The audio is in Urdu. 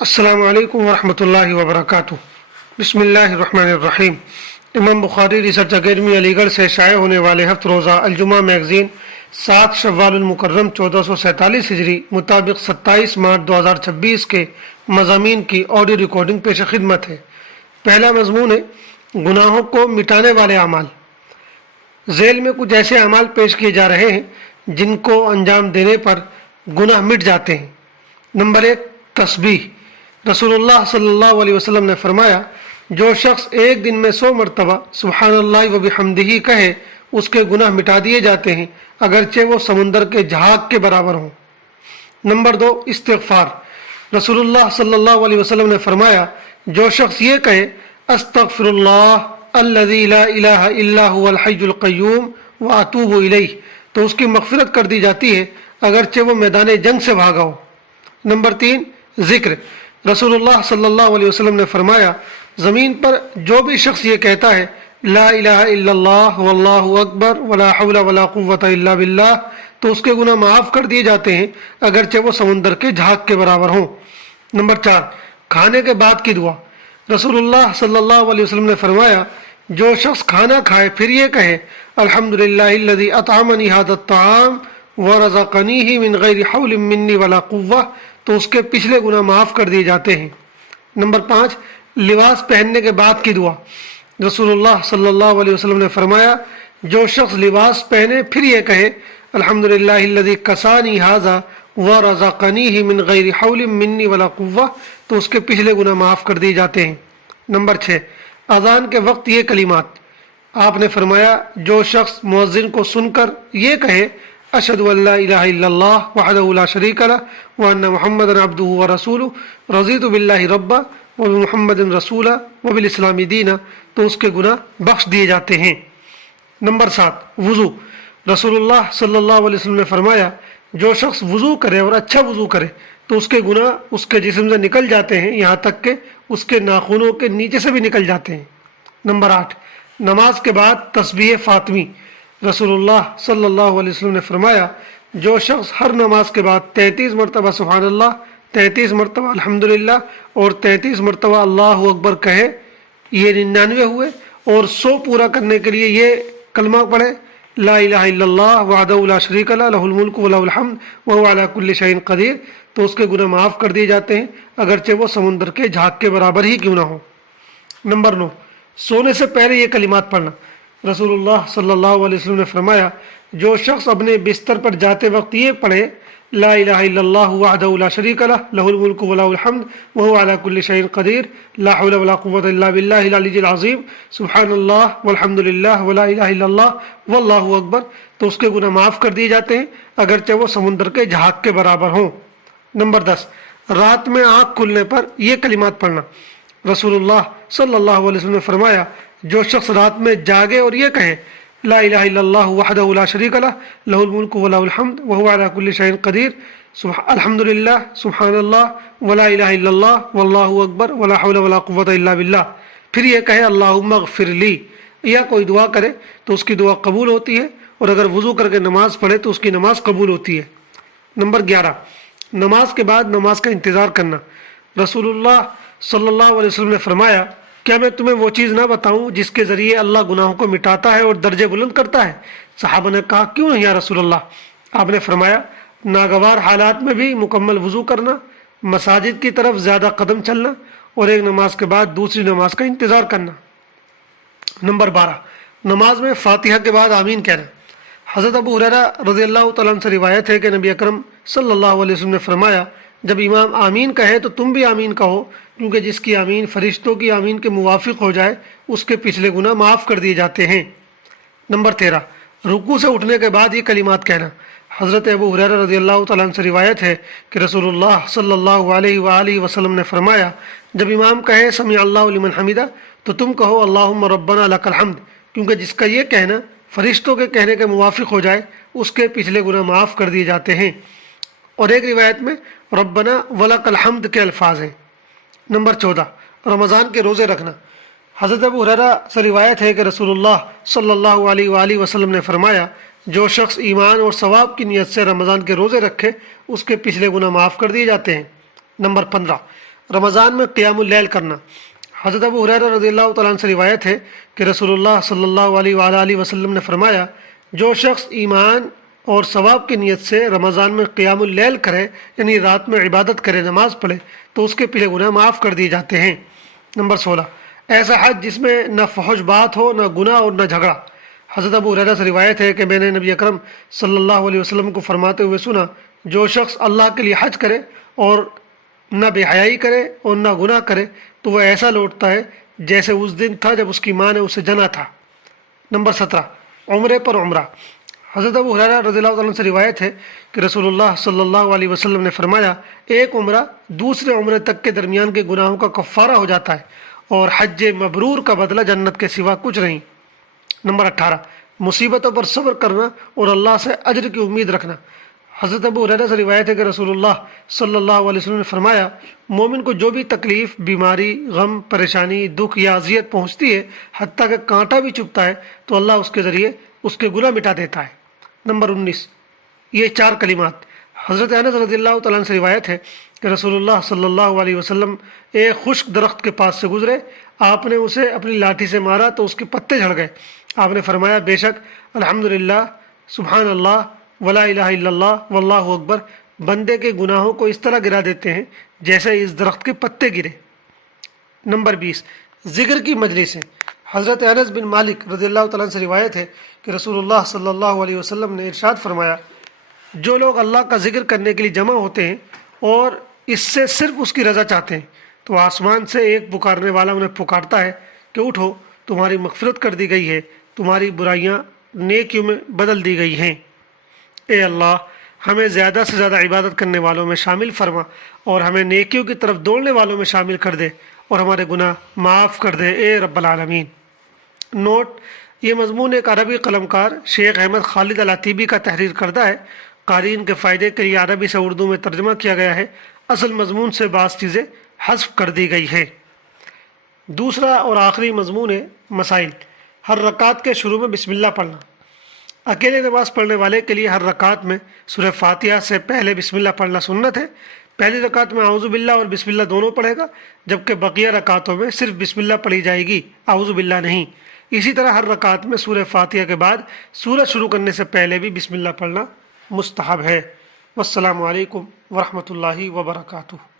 السلام علیکم ورحمۃ اللہ وبرکاتہ۔ بسم اللہ الرحمن الرحیم۔ امام بخاری ریسرچ اکیڈمی علی گڑھ سے شائع ہونے والے ہفت روزہ الجمعہ میگزین 7 شوال المکرم 1447 ہجری مطابق 27 مارچ 2026 کے مضامین کی آڈیو ریکارڈنگ پیش خدمت ہے۔ پہلا مضمون ہے گناہوں کو مٹانے والے اعمال۔ ذیل میں کچھ ایسے اعمال پیش کیے جا رہے ہیں جن کو انجام دینے پر گناہ مٹ جاتے ہیں۔ نمبر 1، تسبیح۔ رسول اللہ صلی اللہ علیہ وسلم نے فرمایا، جو شخص ایک دن میں 100 مرتبہ سبحان اللہ و بحمدہ کہے اس کے گناہ مٹا دیے جاتے ہیں، اگرچہ وہ سمندر کے جھاگ کے برابر ہوں۔ نمبر 2، استغفار۔ رسول اللہ صلی اللہ علیہ وسلم نے فرمایا، جو شخص یہ کہے استغفر اللہ الذی لا الہ الا هو الحی القیوم واتوب الیہ، تو اس کی مغفرت کر دی جاتی ہے اگرچہ وہ میدان جنگ سے بھاگا ہو۔ نمبر 3، ذکر۔ رسول اللہ صلی اللہ علیہ وسلم نے فرمایا، زمین پر جو بھی شخص یہ کہتا ہے لا الہ الا اللہ واللہ اکبر ولا حول ولا قوت الا باللہ، تو اس کے گناہ معاف کر دیے جاتے ہیں اگرچہ وہ سمندر کے جھاگ کے برابر ہوں۔ نمبر 4، کھانے کے بعد کی دعا۔ رسول اللہ صلی اللہ علیہ وسلم نے فرمایا، جو شخص کھانا کھائے پھر یہ کہے الحمدللہ الذی اطعمنی ھذا الطعام ورزقنیہ من غیر حول منی ولا قوہ، تو اس کے پچھلے گناہ معاف کر دیے جاتے ہیں۔ نمبر 5، لباس پہننے کے بعد کی دعا۔ رسول اللہ صلی اللہ علیہ وسلم نے فرمایا، جو شخص لباس پہنے پھر یہ کہے الحمدللہ الذی کسانی ھذا ورزقنیہ من غیر حول منی ولا قوہ، تو اس کے پچھلے گناہ معاف کر دیے جاتے ہیں۔ نمبر 6، اذان کے وقت یہ کلمات۔ آپ نے فرمایا، جو شخص مؤذن کو سن کر یہ کہے اشہد ان لا الہ الا اللہ وحدہ لا شریک لہ وان محمدا عبدہ ورسولہ رضیت باللہ ربا وبمحمد رسولا وبالاسلام دینا، تو اس کے گناہ بخش دیے جاتے ہیں۔ نمبر 7، وضو۔ رسول اللہ صلی اللہ علیہ وسلم نے فرمایا، جو شخص وضو کرے اور اچھا وضو کرے تو اس کے گناہ اس کے جسم سے نکل جاتے ہیں، یہاں تک کہ اس کے ناخنوں کے نیچے سے بھی نکل جاتے ہیں۔ نمبر 8، نماز کے بعد تسبیح فاطمی۔ رسول اللہ صلی اللہ علیہ وسلم نے فرمایا، جو شخص ہر نماز کے بعد 33 مرتبہ سبحان اللہ، 33 مرتبہ الحمدللہ اور 33 مرتبہ اللہ اکبر کہے، یہ 99 ہوئے، اور 100 پورا کرنے کے لیے یہ کلمہ پڑھے لا الہ الا اللہ وحدہ لا شریک لہ لہ الملک ولہ الحمد وہو علی کل شیء قدیر، تو اس کے گناہ معاف کر دیے جاتے ہیں اگرچہ وہ سمندر کے جھاگ کے برابر ہی کیوں نہ ہو۔ نمبر 9، سونے سے پہلے یہ کلمات پڑھنا۔ رسول اللہ صلی اللہ علیہ وسلم نے فرمایا، جو شخص اپنے بستر پر جاتے وقت یہ پڑھے لا الہ الا اللہ وحدہ لا شریک لہ لہ الملک ولہ الحمد وہو علی کل شیء قدیر لا حول ولا قوۃ الا باللہ العلی العظیم سبحان اللہ والحمد للہ ولا الہ الا اللہ واللہ اکبر، تو اس کے گناہ معاف کر دیے جاتے ہیں اگرچہ وہ سمندر کے جھاگ کے برابر ہوں۔ نمبر 10، رات میں آنکھ کھلنے پر یہ کلمات پڑھنا۔ رسول اللہ صلی اللہ علیہ وسلم نے فرمایا، جو شخص رات میں جاگے اور یہ کہے لا الہ الا اللہ وحدہ لا شریک لہ لہ الملک ولہ الحمد وہو علی کل شیء قدیر الحمدللہ سبحان اللہ ولا الہ الا اللہ واللہ اکبر ولا حول ولا قوۃ الا باللہ، پھر یہ کہے اللہم اغفر لی، یا کوئی دعا کرے تو اس کی دعا قبول ہوتی ہے، اور اگر وضو کر کے نماز پڑھے تو اس کی نماز قبول ہوتی ہے۔ نمبر 11، نماز کے بعد نماز کا انتظار کرنا۔ رسول اللہ صلی اللہ علیہ وسلم نے فرمایا، کیا میں تمہیں وہ چیز نہ بتاؤں جس کے ذریعے اللہ گناہوں کو مٹاتا ہے اور درجے بلند کرتا ہے؟ صحابہ نے کہا، کیوں نہیں یا رسول اللہ؟ آپ نے فرمایا، ناگوار حالات میں بھی مکمل وضو کرنا، مساجد کی طرف زیادہ قدم چلنا، اور ایک نماز کے بعد دوسری نماز کا انتظار کرنا۔ نمبر 12، نماز میں فاتحہ کے بعد آمین کہنا۔ حضرت ابو ہریرہ رضی اللہ تعالیٰ عنہ سے روایت ہے کہ نبی اکرم صلی اللہ علیہ وسلم نے فرمایا، جب امام آمین کہے تو تم بھی آمین کہو، کیونکہ جس کی آمین فرشتوں کی آمین کے موافق ہو جائے اس کے پچھلے گناہ معاف کر دیے جاتے ہیں۔ نمبر 13، رکوع سے اٹھنے کے بعد یہ کلمات کہنا۔ حضرت ابو ہریرہ رضی اللہ تعالیٰ عنہ سے روایت ہے کہ رسول اللہ صلی اللہ علیہ وآلہ وسلم نے فرمایا، جب امام کہے سمع اللہ لمن حمدہ تو تم کہو اللہم ربنا لک الحمد، کیونکہ جس کا یہ کہنا فرشتوں کے کہنے کے موافق ہو جائے اس کے پچھلے گناہ معاف کر دیے جاتے ہیں۔ اور ایک روایت میں ربنا ولک الحمد کے الفاظ ہیں۔ نمبر 14، رمضان کے روزے رکھنا۔ حضرت ابو ہریرہ سے روایت ہے کہ رسول اللہ صلی اللہ علیہ وآلہ وسلم نے فرمایا، جو شخص ایمان اور ثواب کی نیت سے رمضان کے روزے رکھے اس کے پچھلے گناہ معاف کر دیے جاتے ہیں۔ نمبر 15، رمضان میں قیام اللیل کرنا۔ حضرت ابو ہریرہ رضی اللہ تعالیٰ عنہ سے روایت ہے کہ رسول اللہ صلی اللہ علیہ وآلہ وسلم نے فرمایا، جو شخص ایمان اور ثواب کی نیت سے رمضان میں قیام اللیل کرے، یعنی رات میں عبادت کرے، نماز پڑھے، تو اس کے پچھلے گناہ معاف کر دیے جاتے ہیں۔ نمبر 16، ایسا حج جس میں نہ فحش بات ہو، نہ گناہ اور نہ جھگڑا۔ حضرت ابو ہریرہ سے روایت ہے کہ میں نے نبی اکرم صلی اللہ علیہ وسلم کو فرماتے ہوئے سنا، جو شخص اللہ کے لیے حج کرے اور نہ بے حیائی کرے اور نہ گناہ کرے تو وہ ایسا لوٹتا ہے جیسے اس دن تھا جب اس کی ماں نے اسے جنا تھا۔ نمبر 17، عمرے پر عمرہ۔ حضرت ابو ہریرہ رضی اللہ عنہ سے روایت ہے کہ رسول اللہ صلی اللہ علیہ وسلم نے فرمایا، ایک عمرہ دوسرے عمرے تک کے درمیان کے گناہوں کا کفارہ ہو جاتا ہے اور حج مبرور کا بدلہ جنت کے سوا کچھ نہیں۔ نمبر 18، مصیبتوں پر صبر کرنا اور اللہ سے اجر کی امید رکھنا۔ حضرت ابو ہریرہ سے روایت ہے کہ رسول اللہ صلی اللہ علیہ وسلم نے فرمایا، مومن کو جو بھی تکلیف، بیماری، غم، پریشانی، دکھ یا اذیت پہنچتی ہے، حتیٰ کہ کانٹا بھی چبھتا ہے، تو اللہ اس کے ذریعے اس کے گناہ مٹا دیتا ہے۔ نمبر 19، یہ 4 کلمات۔ حضرت انس رضی اللہ تعالیٰ عنہ سے روایت ہے کہ رسول اللہ صلی اللہ علیہ وسلم ایک خشک درخت کے پاس سے گزرے، آپ نے اسے اپنی لاٹھی سے مارا تو اس کے پتے جھڑ گئے۔ آپ نے فرمایا، بے شک الحمدللہ، سبحان اللہ، ولا الہ الا اللہ، واللہ اکبر، بندے کے گناہوں کو اس طرح گرا دیتے ہیں جیسے اس درخت کے پتے گرے۔ نمبر 20، ذکر کی مجلسیں۔ حضرت انس بن مالک رضی اللہ تعالیٰ عنہ سے روایت ہے کہ رسول اللہ صلی اللہ علیہ وسلم نے ارشاد فرمایا، جو لوگ اللہ کا ذکر کرنے کے لیے جمع ہوتے ہیں اور اس سے صرف اس کی رضا چاہتے ہیں، تو آسمان سے ایک پکارنے والا انہیں پکارتا ہے کہ اٹھو، تمہاری مغفرت کر دی گئی ہے، تمہاری برائیاں نیکیوں میں بدل دی گئی ہیں۔ اے اللہ، ہمیں زیادہ سے زیادہ عبادت کرنے والوں میں شامل فرما اور ہمیں نیکیوں کی طرف دوڑنے والوں میں شامل کر دے اور ہمارے گناہ معاف کر دے، اے رب العالمین۔ نوٹ: یہ مضمون ایک عربی قلم کار شیخ احمد خالد العتیبی کا تحریر کردہ ہے۔ قارئین کے فائدے کے لیے عربی سے اردو میں ترجمہ کیا گیا ہے۔ اصل مضمون سے بعض چیزیں حذف کر دی گئی ہے۔ دوسرا اور آخری مضمون ہے مسائل۔ ہر رکعت کے شروع میں بسم اللہ پڑھنا۔ اکیلے نماز پڑھنے والے کے لیے ہر رکعت میں سورہ فاتحہ سے پہلے بسم اللہ پڑھنا سنت ہے۔ پہلی رکعت میں اعوذ باللہ اور بسم اللہ دونوں پڑھے گا، جبکہ بقیہ رکعتوں میں صرف بسم اللہ پڑھی جائے گی، اعوذ باللہ نہیں۔ اسی طرح ہر رکعت میں سورہ فاتحہ کے بعد سورت شروع کرنے سے پہلے بھی بسم اللہ پڑھنا مستحب ہے۔ والسلام علیکم ورحمۃ اللہ وبرکاتہ۔